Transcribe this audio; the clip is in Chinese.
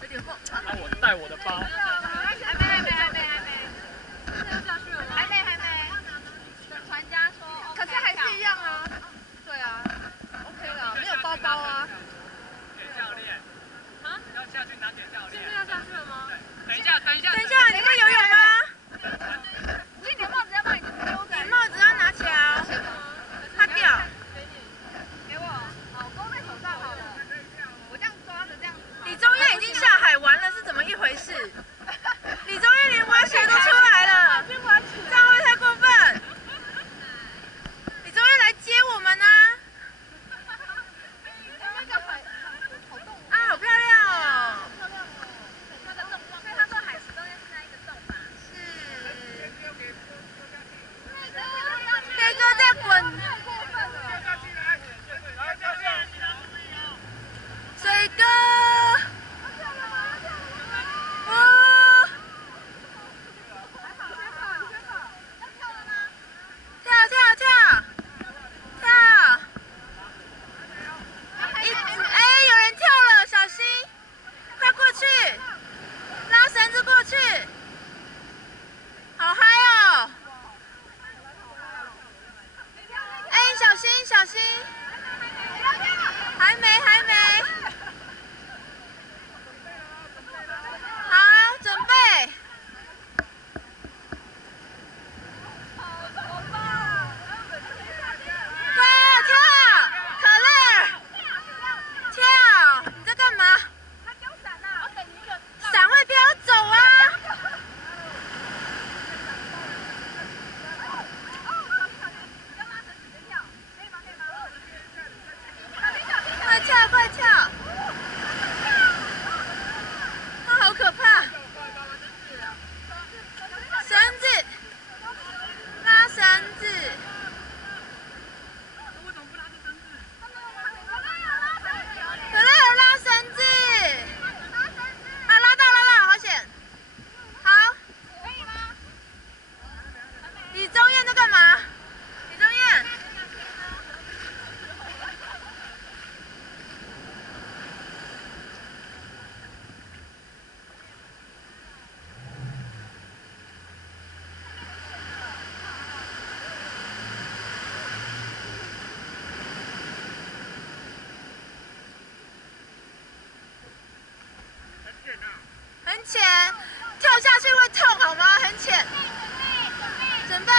有点厚。啊，我带我的包。还没。这要下去了吗？还没。等船家说。可是还是一样啊。对啊 ，OK 了，没有包包啊。给教练。啊？要下去拿给教练。现在要下去了吗？对。等一下，你会游泳吗？你帽子要帮你丢着。你帽子要拿起来啊，它掉。给我，好，勾在手上好了。我这样抓着这样子。李宗岳已经下海玩了，是怎么一回事？李宗岳连蛙鞋都出来了，这样会不会太过分？李宗岳来接我们呢。啊，好漂亮哦！那个洞，所以他说海池中间是那一个洞嘛？是。飞哥在滚。水哥。哦。跳！有人跳了，小心！快过去，拉绳子过去。好嗨哦！小心！还没。好，准备。跳！可乐，跳！你在干嘛？伞会飘走啊！快跳！它好可怕！绳子，拉绳子。为什么不拉着绳子？可乐有拉绳子。啊，拉到，好险！好。可以吗？李宗彦在干嘛？李宗彦。很浅，跳下去会痛好吗？很浅。准备。